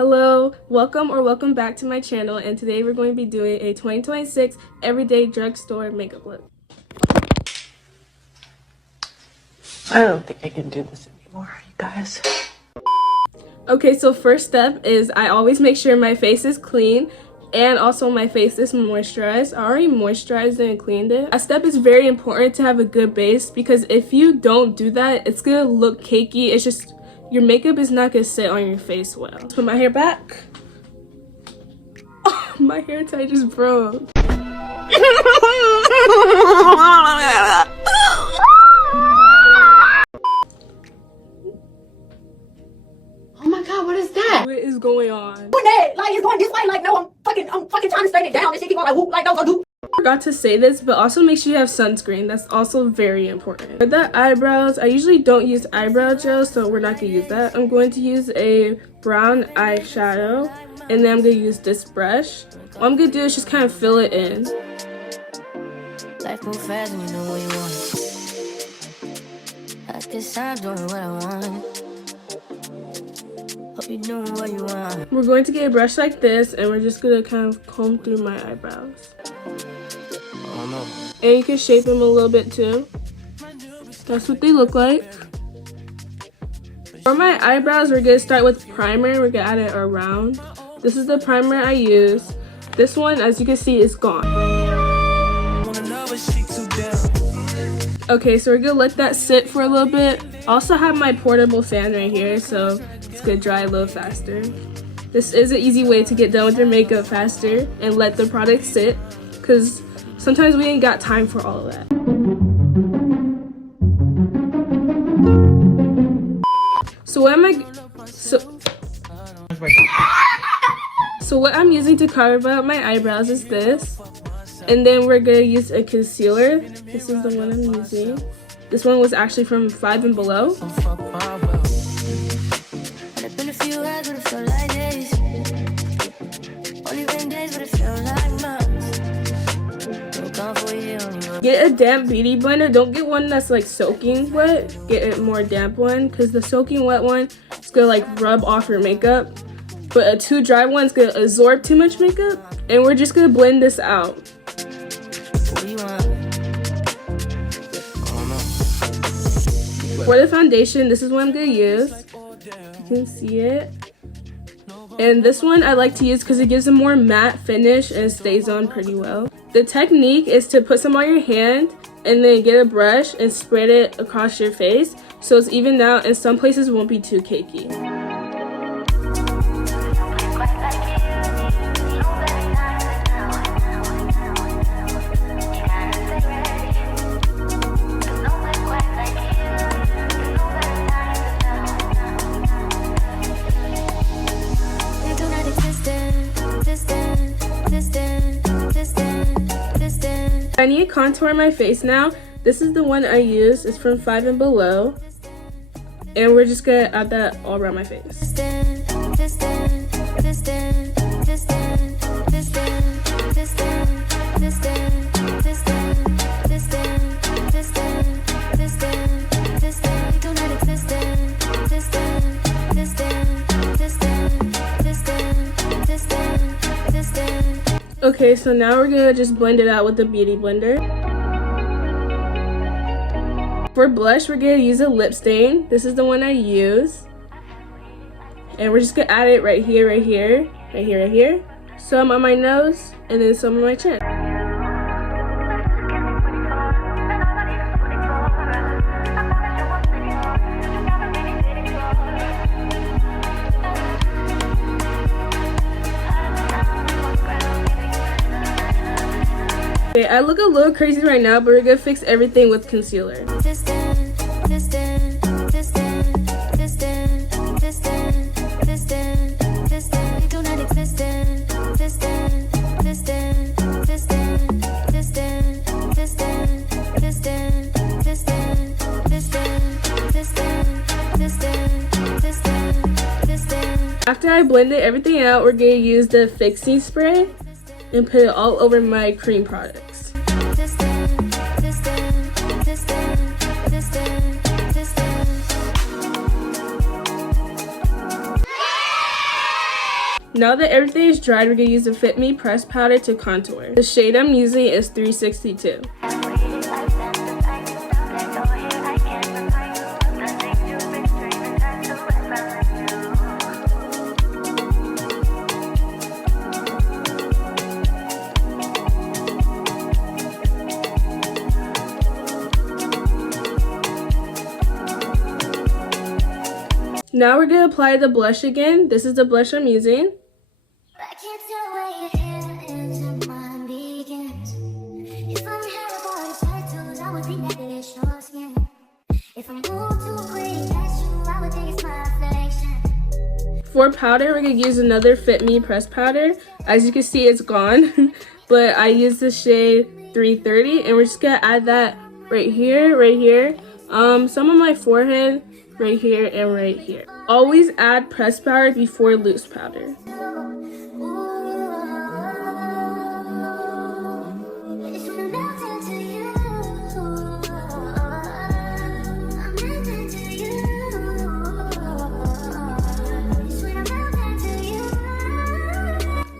Hello, welcome back to my channel, and today we're going to be doing a 2026 everyday drugstore makeup look. I don't think I can do this anymore, you guys. Okay, so first step is I always make sure my face is clean and also my face is moisturized. I already moisturized it and cleaned it. That step is very important to have a good base, because if you don't do that, it's gonna look cakey. It's just, your makeup is not gonna sit on your face well. Let's put my hair back. Oh, my hair tie just broke. Oh my god, what is that? What is going on? Like, it's going this way. Like, no, I'm fucking trying to straighten it down. This shit keep going like whoop, like, no, go do. I forgot to say this, but also make sure you have sunscreen. That's also very important. For the eyebrows, I usually don't use eyebrow gel, so we're not gonna use that. I'm going to use a brown eyeshadow, and then I'm gonna use this brush. What I'm gonna do is just kind of fill it in. Life move fast and you know what you want. At this time, doing what I want. Hope you doing what you want. We're going to get a brush like this, and we're just gonna kind of comb through my eyebrows. And you can shape them a little bit too. That's what they look like. For my eyebrows, we're gonna start with primer. We're gonna add it around. This is the primer I use. This one, as you can see, is gone. Okay, so we're gonna let that sit for a little bit. I also have my portable fan right here, so it's gonna dry a little faster. This is an easy way to get done with your makeup faster and let the product sit, because sometimes we ain't got time for all of that. So what I'm using to cover up my eyebrows is this. And then we're gonna use a concealer. This is the one I'm using. This one was actually from 5 and Below. Get a damp beauty blender. Don't get one that's like soaking wet. Get a more damp one, because the soaking wet one is gonna like rub off your makeup. But a too dry one is gonna absorb too much makeup. And we're just gonna blend this out. For the foundation, this is what I'm gonna use. You can see it. And this one I like to use because it gives a more matte finish and it stays on pretty well. The technique is to put some on your hand and then get a brush and spread it across your face so it's evened out, and some places won't be too cakey. I need to contour my face now. This is the one I use. It's from 5 and Below. And we're just gonna add that all around my face. Okay, so now we're gonna just blend it out with the beauty blender. For blush, we're gonna use a lip stain. This is the one I use. And we're just gonna add it right here, right here, right here, right here. Some on my nose, and then some on my chin. Okay, I look a little crazy right now, but we're gonna fix everything with concealer. After I blended everything out, we're gonna use the fixing spray and put it all over my cream products. Now that everything is dried, we're going to use the Fit Me pressed powder to contour. The shade I'm using is 362. Now we're going to apply the blush again. This is the blush I'm using. I can't tell where your hair ends and mine begins. If I had a body's tattoos, I would think that it's your skin. If I move too quick past you, I would think it's my reflection. For powder, we're going to use another Fit Me pressed powder. As you can see, it's gone. But I used the shade 330. And we're just going to add that right here. Some on my forehead, right here, and right here. Always add pressed powder before loose powder.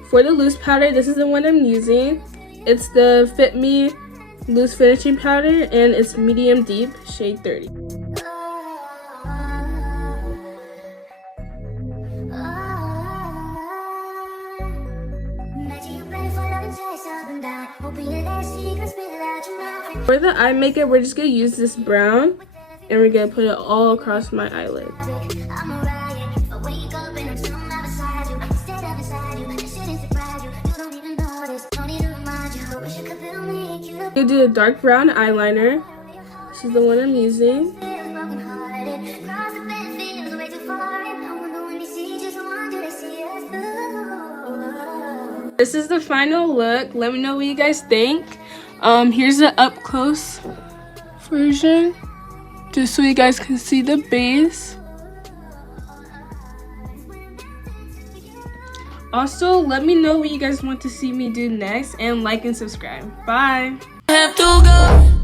For the loose powder, this is the one I'm using. It's the Fit Me Loose Finishing Powder, and it's medium deep, shade 30. For the eye makeup, we're just going to use this brown, and we're going to put it all across my eyelid. I'm going to do a dark brown eyeliner. This is the one I'm using. This is the final look. Let me know what you guys think. Here's the up close version, just so you guys can see the base. Also, let me know what you guys want to see me do next, and like and subscribe. Bye. Have to go.